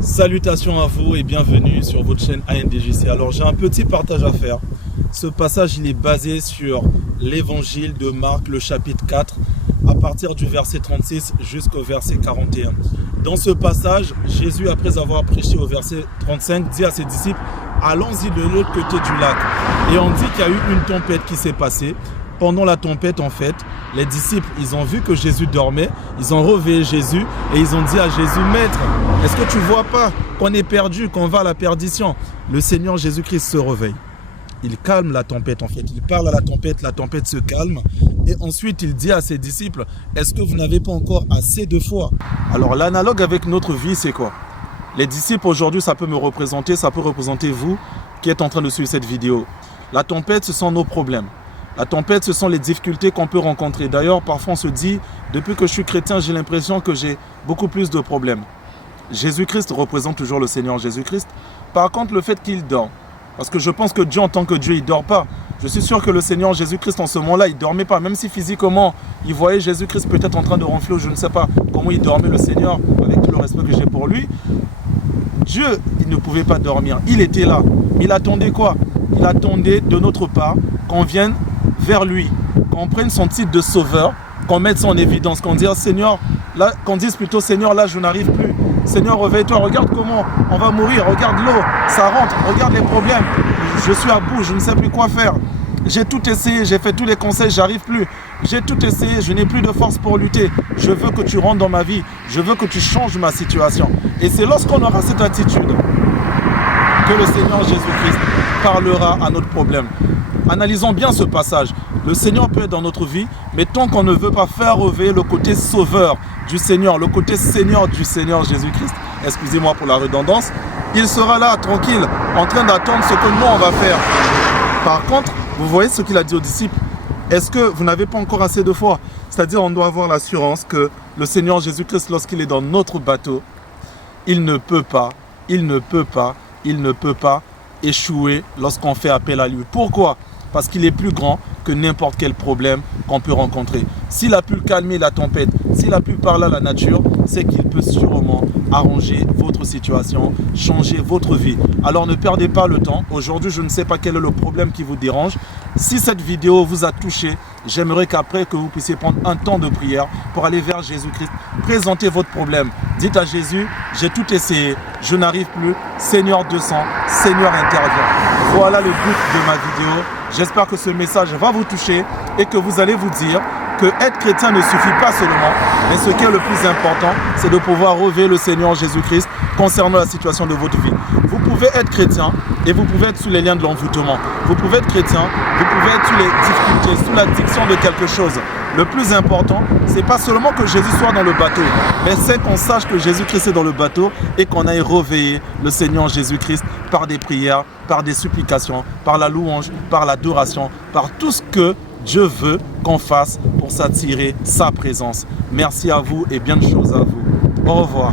Salutations à vous et bienvenue sur votre chaîne ANDJC. Alors j'ai un petit partage à faire. Ce passage il est basé sur l'évangile de Marc, le chapitre 4, à partir du verset 36 jusqu'au verset 41. Dans ce passage, Jésus, après avoir prêché au verset 35, dit à ses disciples, allons-y de l'autre côté du lac. Et on dit qu'il y a eu une tempête qui s'est passée. Pendant la tempête, en fait, les disciples, ils ont vu que Jésus dormait, ils ont réveillé Jésus et ils ont dit à Jésus, Maître, est-ce que tu ne vois pas qu'on est perdu, qu'on va à la perdition? Le Seigneur Jésus-Christ se réveille. Il calme la tempête, en fait. Il parle à la tempête se calme. Et ensuite, il dit à ses disciples, est-ce que vous n'avez pas encore assez de foi? Alors, l'analogue avec notre vie, c'est quoi? Les disciples, aujourd'hui, ça peut me représenter, ça peut représenter vous qui êtes en train de suivre cette vidéo. La tempête, ce sont nos problèmes. La tempête, ce sont les difficultés qu'on peut rencontrer. D'ailleurs, parfois on se dit, depuis que je suis chrétien, j'ai l'impression que j'ai beaucoup plus de problèmes. Jésus-Christ représente toujours le Seigneur Jésus-Christ. Par contre, le fait qu'il dort, parce que je pense que Dieu, en tant que Dieu, il ne dort pas. Je suis sûr que le Seigneur Jésus-Christ, en ce moment-là, il ne dormait pas. Même si physiquement, il voyait Jésus-Christ peut-être en train de ronfler, ou je ne sais pas comment il dormait, le Seigneur, avec tout le respect que j'ai pour lui. Dieu, il ne pouvait pas dormir. Il était là. Il attendait quoi? Il attendait de notre part qu'on vienne vers lui, qu'on prenne son titre de sauveur, qu'on mette ça en évidence, qu'on dise Seigneur, là, qu'on dise plutôt Seigneur, là je n'arrive plus. Seigneur, réveille-toi, regarde comment on va mourir, regarde l'eau, ça rentre, regarde les problèmes. Je suis à bout, je ne sais plus quoi faire. J'ai tout essayé, j'ai fait tous les conseils, j'arrive plus. J'ai tout essayé, je n'ai plus de force pour lutter. Je veux que tu rentres dans ma vie, je veux que tu changes ma situation. Et c'est lorsqu'on aura cette attitude que le Seigneur Jésus-Christ parlera à notre problème. Analysons bien ce passage. Le Seigneur peut être dans notre vie, mais tant qu'on ne veut pas faire réveiller le côté sauveur du Seigneur, le côté Seigneur du Seigneur Jésus-Christ, excusez-moi pour la redondance, il sera là, tranquille, en train d'attendre ce que nous, on va faire. Par contre, vous voyez ce qu'il a dit aux disciples, est-ce que vous n'avez pas encore assez de foi? C'est-à-dire, on doit avoir l'assurance que le Seigneur Jésus-Christ, lorsqu'il est dans notre bateau, il ne peut pas échouer lorsqu'on fait appel à lui. Pourquoi? Parce qu'il est plus grand que n'importe quel problème qu'on peut rencontrer. S'il a pu calmer la tempête, s'il a pu parler à la nature, c'est qu'il peut sûrement arranger votre situation, changer votre vie. Alors ne perdez pas le temps. Aujourd'hui, je ne sais pas quel est le problème qui vous dérange. Si cette vidéo vous a touché, j'aimerais qu'après que vous puissiez prendre un temps de prière pour aller vers Jésus-Christ, présenter votre problème. Dites à Jésus, j'ai tout essayé, je n'arrive plus, Seigneur descend, Seigneur intervient. Voilà le but de ma vidéo. J'espère que ce message va vous toucher et que vous allez vous dire que être chrétien ne suffit pas seulement, mais ce qui est le plus important, c'est de pouvoir révéler le Seigneur Jésus-Christ concernant la situation de votre vie. Vous pouvez être chrétien et vous pouvez être sous les liens de l'envoûtement. Vous pouvez être chrétien, vous pouvez être sous les difficultés, sous l'addiction de quelque chose. Le plus important, c'est pas seulement que Jésus soit dans le bateau, mais c'est qu'on sache que Jésus-Christ est dans le bateau et qu'on aille réveiller le Seigneur Jésus-Christ par des prières, par des supplications, par la louange, par l'adoration, par tout ce que Dieu veut qu'on fasse pour s'attirer sa présence. Merci à vous et bien de choses à vous. Au revoir.